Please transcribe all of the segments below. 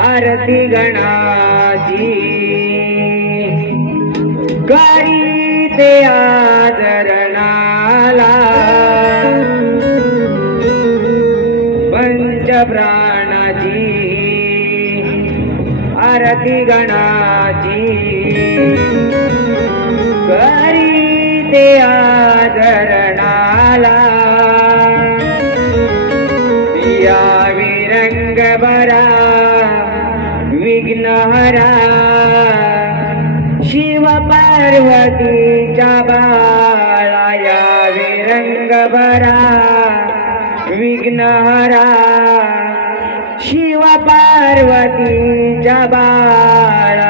आरती गणाची करीते आदरणाला पंचप्राणाची आरती गणाची करीते आदरणाला विरंगभरा विघ्नहरा शिव पार्वतीच्या बाळा या विरंगभरा विघ्नहरा शिव पार्वतीच्या बाळा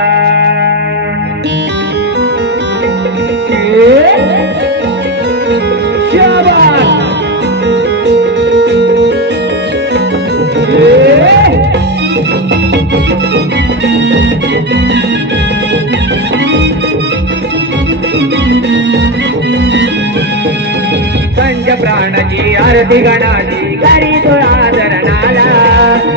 पंचप्राणाची आरती गणाची करीतो आदरणाला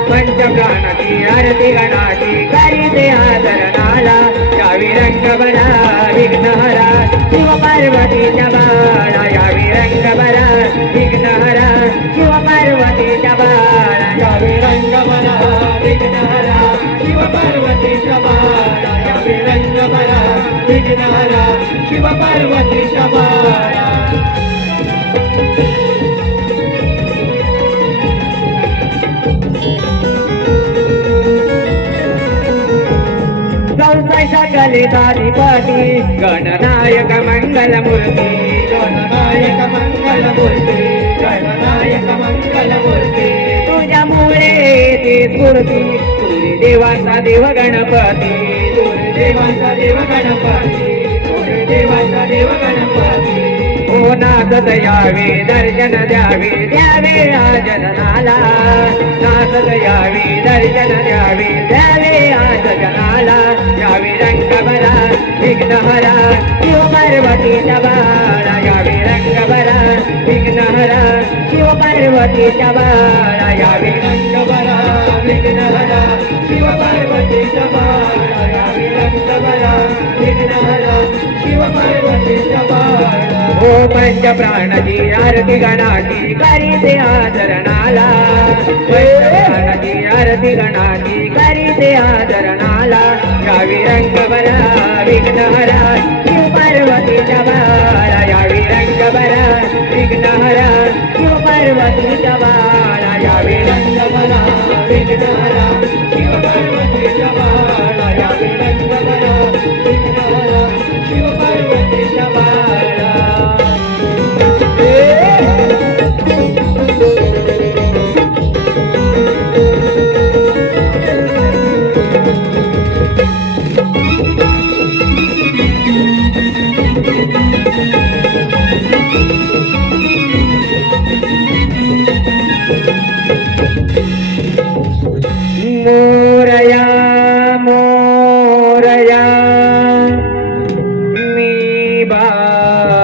पंचप्राणाची आरती गणाची करीते आदरणाला या विरंगभरा विघ्नहरा शिव पार्वतीच्या बाळा या विरंगभरा विघ्नहरा शिव पार्वतीच्या बाळा या विरंगभरा विघ्नहरा शिव पार्वतीच्या बाळा या विरंगभरा विघ्नहरा शिव पार्वतीच्या बाळा सकलिताधिपति गणनायक मंगलमूर्ति गणनायक मंगलमूर्ति गणनायक मंगलमूर्ति तुझ्यामुळे ते स्फूर्ती सूर्यदेवाचा देव गणपती सूर्यदेवाचा देव गणपती सूर्यदेवाचा देव गणपती ओ नाचत यावे दर्शन द्यावे द्यावे आजनाला नाचत यावे दर्शन द्यावे द्यावे आजनाला यावे रंगभरा विघ्नहरा शिव पार्वतीच्या बाळा यावे रंगभरा विघ्नहरा शिव पार्वतीच्या बाळा यावे रंगभरा विघ्नहरा शिव पार्वतीच्या बाळा यावे रंगभरा विघ्नहरा शिव पार्वतीच्या बाळा ओ पंचप्राणाची आरती गणाची करीते आदरणाला पंचप्राणाची आरती गणाची करीते आदरणाला या विरंगभरा विघ्नहरा शिव पार्वतीच्या बाळा या विरंगभरा विघ्नहरा शिव पार्वतीच्या बाळा या विरंगभरा विघ्नहरा शिव पार्वतीच्या बाळा या विरंगभरा विघ्नहरा शिव पार्वतीच्या बाळा मोरया मोरया मी बाळताने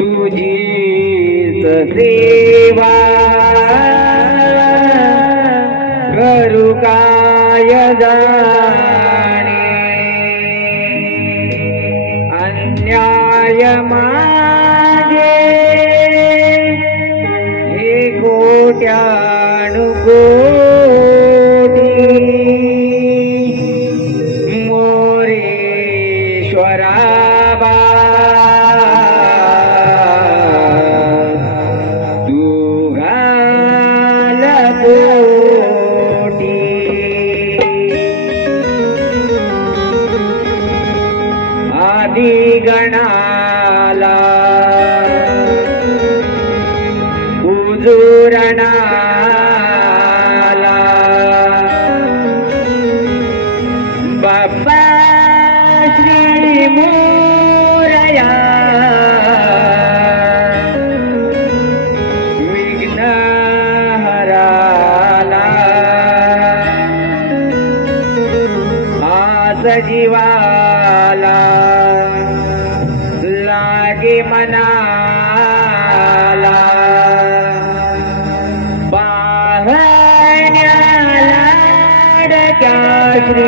तुझीच सेवा करू काय जाणे अन्याय माझे कोट्यानुकोटी मोरेश्वरा तू घाल पोटी श्री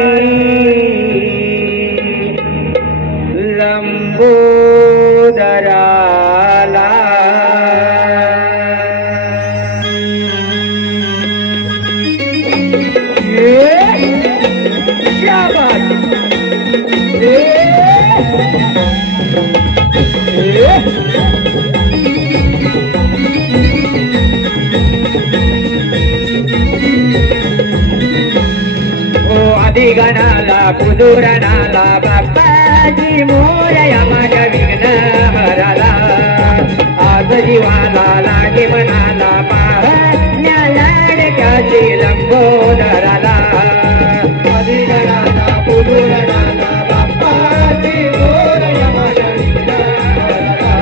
लंबोदराला गणाला कुदुरणाला बाप्पाजी मोरया माझ्या विघ्न हराला आज जीवाला लागे मनाला पाहण्या लाडक्याची लंबोदराला आधी गणाला कुदुरणाला बाप्पाजी मोरया माझ्या विघ्न हराला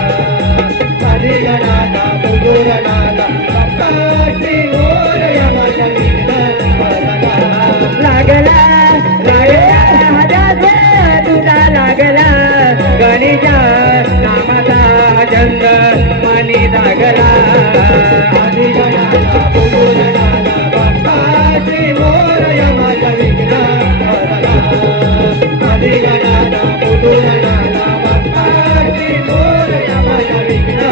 आधी गणाला कुदुरणाला बाप्पाजी मोरया माझ्या विघ्न हराला लागला लागला गणेशा नामाचा जंग मनी लागला आधी गणाला कुदुरणाला बाप्पाजी मोरया माझ्या विघ्न हराला आधी गणाला कुदुरणाला बाप्पाजी मोरया माझ्या विघ्न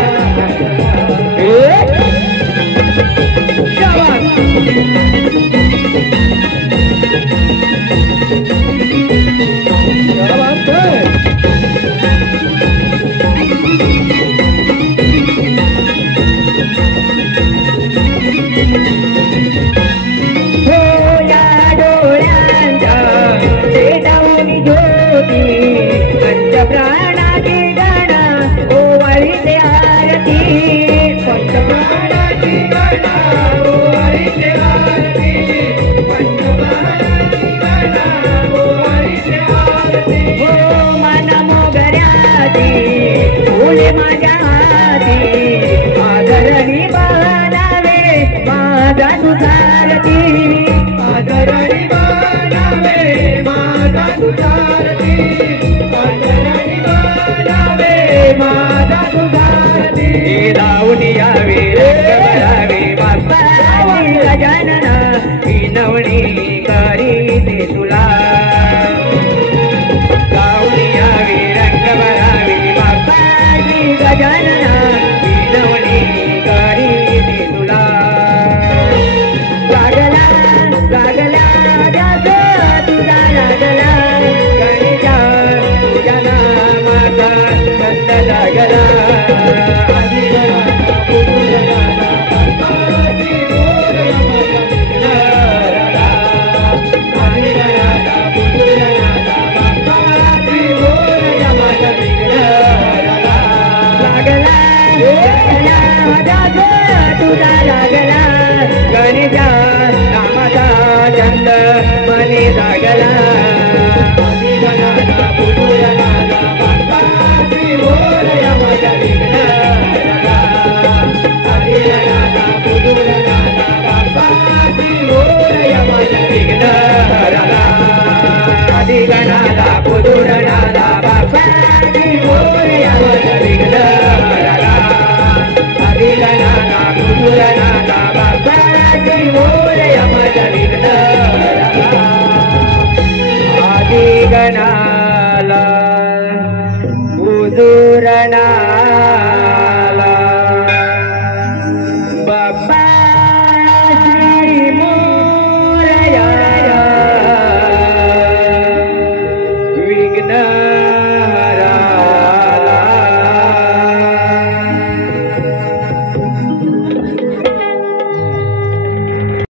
गजानना विनवणी करी ते तुला गावणी यावी रंग भरावी बाप्पाजी गजानना विनवणी करी ते तुला लागला लागला जाग तुझा लागला गणेशा तुझ्या नामाचा कंद लागला आधी गणेशा नामाचा चंद मनी जागला